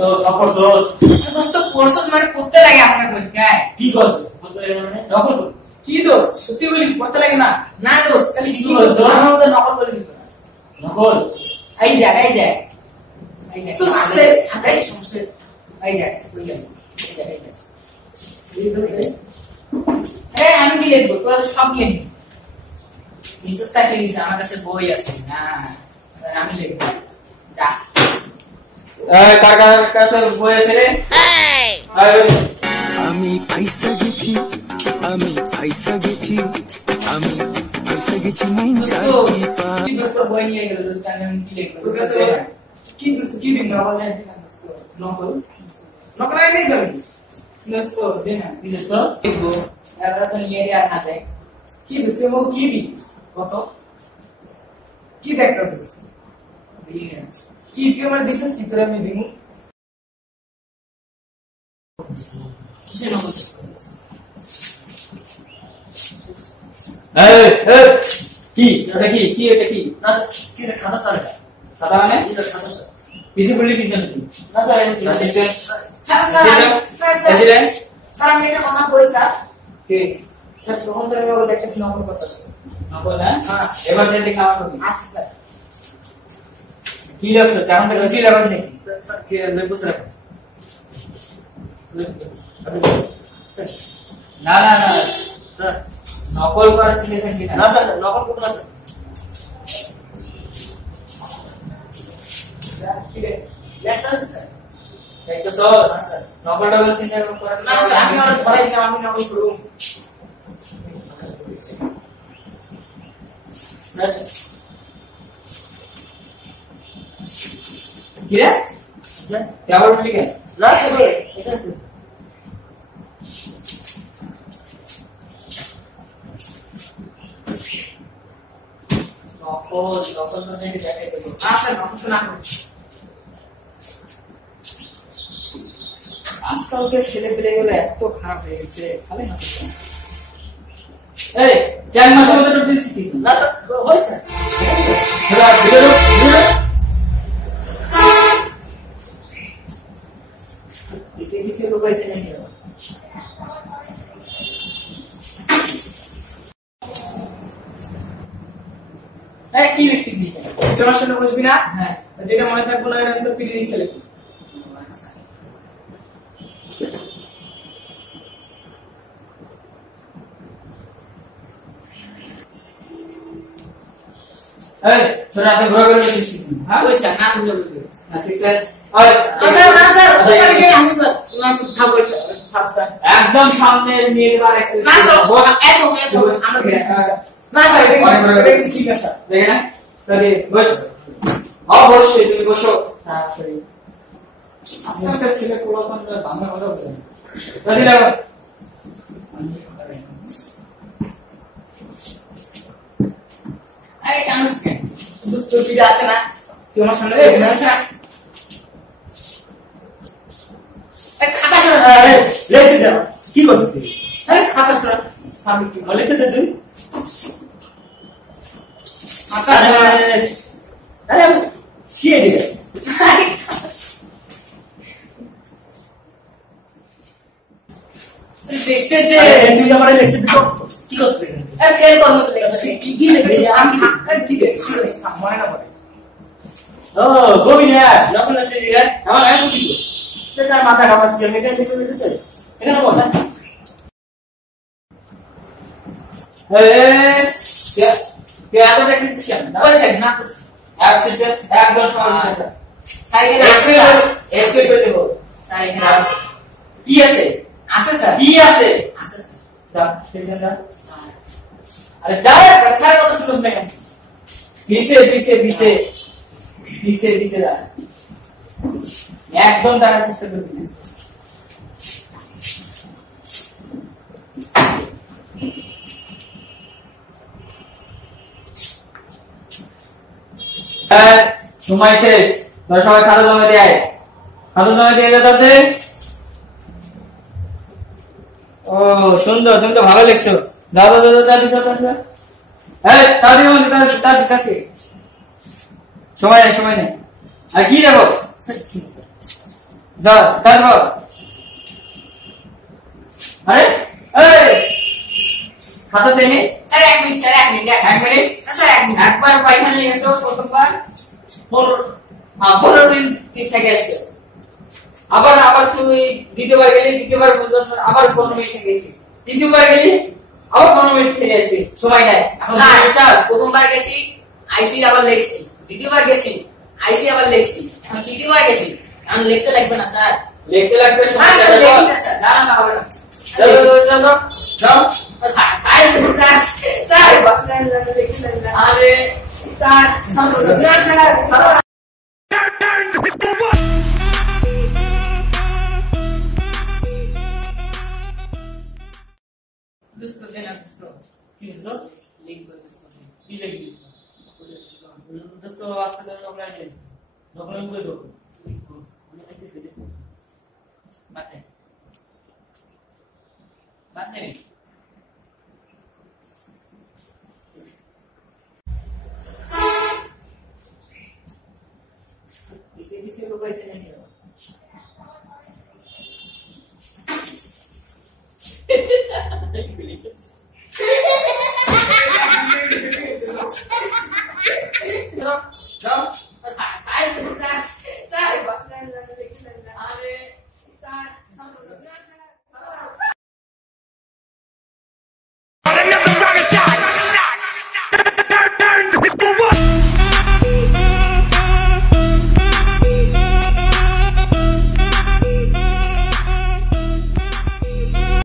সব করছস দোস্ত কোর্সস মানে পড়তে লাগে আমাকে পরীক্ষায় কি করছস পড়তে লাগে মানে নকল করছিস কি দোষ সত্যি বলি পড়তে লাগে না না দোস্ত তাহলে কি কি করছস আমার মতো নকল করে দিবি নকল এই দেখ এই দেখ এই দেখ তো সাথে সাথে সমস্যা এই দেখ এই দেখ এই দেখ এই ধরে আমি কি লিখবো তোর সব লিখবি মিসেস তাকে লিখছে আমার কাছে বই আছে না আমি লিখবো যা কার কার কাছে বই আছে রে আমি পয়সা গেছি আমি পয়সা গেছি আমি পয়সা গেছি কি দোস্ত বই নিয়ে গেল দোস্ত আমি কি লিখবো কি দোষ কি দিন নকল দোস্ত নকল নকল নাই তো দোস্ত দে না কি দোস্ত লিখবো এবার তো নিয়ে আর না দেখ কি দোষ মো কি দি কত কি দেখতাছিস কি তুই আমার দিছিস কি তোরা আমি দিমু কিসে নকল কি এটা কি কি এটা কি না কি রে খাতা সারা খাতা মানে এটা খাতা পিছে বললি কি জানো কি না স্যার অ্যাসিস্ট্যান্ট স্যার স্যার আমি এটা মনে করি স্যার কে স্যার তখন ধরে আমি ওটা একটা নকল করতেছি নকল না হ্যাঁ। এবার যদি খাওয়া হবে আচ্ছা স্যার কি লাগছে চামচ বেশি লাগাস নাকি স্যার কে লেবু স্যার না না না স্যার নকল করার ছিল নাকি না স্যার নকল করতে না স্যার কি রে লেটার স্যার একটা সর নকল ডাবল চিন্তা করার না স্যার আমি আর ধরাই দিলাম আমি নকল করব স্যার কি রে স্যার কেবল বলি কে না স্যার এটা নকল নকল তো সেটা দেখাই দেব না স্যার নকল না করব আজকালকে ছেলেপেলেগুলো এত খারাপ হয়ে গেছে খালি না এই চার মাসের মধ্যে তো দিছি না স্যার হয়েছে থোড়া ভিডিও किसी किसी को पैसे नहीं है কি লিখতেছি তোমার সাথে বসবি না হ্যাঁ যেটা মনে থাকবো না এটা তো পিডি দিতে লিখবি এই থোড়া তো ঘুরে ঘুরে দিছি হ্যাঁ ওই স্যার নাম বুঝে বুঝে না সিক্সেস ওই না স্যার স্যার কে আছে স্যার না স্যার থাকো স্যার একদম সামনে নিয়ে যাবার এক্সেস না স্যার এত আমরা না স্যার এটা ঠিক আছে স্যার দেখে না তাহলে বস অবশ্যই তুমি বসো তাড়াতাড়ি আপনার কাছে পুরো কোন বাংলা কথা বলেন তাহলে দেখো আরে কানস কে দুষ্ট পিডি আছে না তুই আমার সামনে বসে না এই খাতা সরা লেখে দাও কি করছিস আরে খাতা সরা সাবমিট কি লিখে দে তুই খাতা সরা আরে কি এদিকে দেখতে দে তুই আমার লেখে দিও কি করছিস আরে কে কোন মত লেখা কি কি লেখে আমি কি দেখছি মনে না পড়ে ও গোবিনা নকল আছে রে আমার আয় কি সেটা মাথা কামাচ্ছি আমি এটা লিখে দিতে এটা না কথা কে কে এত টেকনিশিয়ান ওই স্যার না তো এক সিক্সেস একদম সমাধান সাইকেল আছে এক্সেল করে দেব সাইকেল কি আছে আছে স্যার কি আছে আছে দা দেখেন না স্যার আরে যা স্যার কত শুনছ না কেন বিসে দা একদম টাকা চেষ্টা করে দিস সময় শেষ তোরা সবাই খাতা জমা দিয়ে আয় খাতা জমা দিয়ে যা তাতে ও সুন্দর তুমি তো ভালো লিখছো যা যা যা যা যা এই তাড়াতাড়ি বন্ধ তাড়াতাড়ি সময় নেই আর কি দেখো যা তারপর আরে এই খাতা চেনে sir 1 minute sir 1 minute 1 minute sir 1 minute একবার পায়খানা নিয়ে গেছো প্রথমবার 15 মিনিট থেকে আসছে আবার আবার তুই দ্বিতীয়বার গেলি দ্বিতীয়বার আবার 15 মিনিট থেকে গেছিস তৃতীয়বার গেলি আবার 15 মিনিট থেকে আসছে সময় নাই স্যার প্রথমবার গেছি আইসি আবার লেখছি দ্বিতীয়বার গেছি আইসি আবার লেখছি এখন তৃতীয়বার গেছি এখন লিখতে লাগবে না স্যার লিখতে লাগবে হ্যাঁ, স্যার, লিখি না, স্যার। না না হবে না যাও যাও যাও যাও স্যার তাই স্যার বাপরে লিখতে লাগবে না আরে স্যার স্যার दोस्तों देना दोस्तों কি হলো लिंक कर दोस्तों কি লিখবি দোস্ত আজকে তো আমরা আইডিয়া যখন আমি কই দেবো बात नहीं किसी को पैसे नहीं है